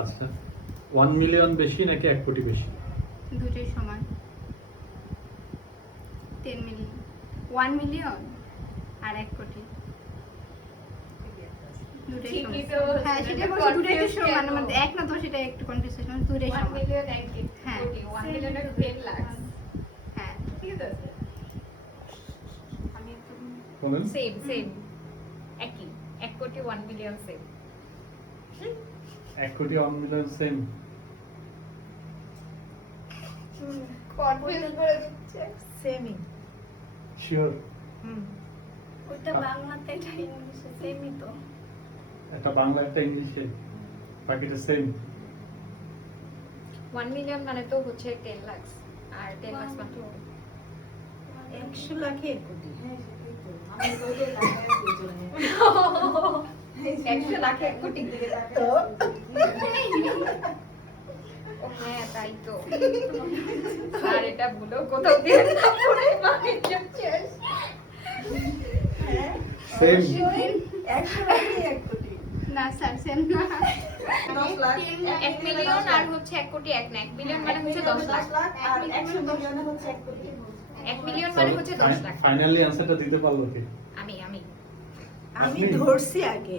আচ্ছা 1 মিলিয়ন বেশি নাকি 1 কোটি বেশি? দুটোই সমান। 10 মিলিয়ন, 1 মিলিয়ন আর 1 কোটি দুটোই সমান। হ্যাঁ সেটা বলছি, দুটোই তো সমান, মানে এক না তো, সেটা একটু কনফিউজ, মানে দুটোই 1 সমান। মিলিয়ন 1 হ্যাঁ। কোটি, 1 মিলিয়ন 10 লাখ। হ্যাঁ ঠিক আছে? আমি একটু বলেন সেম একই। 1 কোটি 1 মিলিয়ন সেম। 1 কোটি 1 মিলিয়ন সেম। কনফিউজ করে দিচ্ছে। সেমই। শিওর? ওইটা বাংলাতে, এটা ইংলিশে সেমই তো। একটা বাংলা একটা ইংলিশে, বাকিটা সেম। 1 মিলিয়ন মানে তো হচ্ছে 10 লাখ, আর 10 লাখ মানে 100 লাখে 1 কোটি। 100 লাখে 1 কোটি। তো ও হ্যাঁ তাই তো। আর এটা বলো কোথাও দিয়ে না পড়ে মানে শেষ। হ্যাঁ, সেম। 100 লাখে 1 কোটি। না স্যার সেম না। 10 লাখ 1 মিলিয়ন আর হচ্ছে 1 কোটি 1 না, 1 মিলিয়ন মানে হচ্ছে 10 লাখ। আর 100 মিলিয়নে হচ্ছে 1 কোটি। 1 মিলিয়ন মানে হচ্ছে 10 লাখ। ফাইনালি অ্যানসারটা দিতে পারলো কি? আমি আমি ধরছি আগে।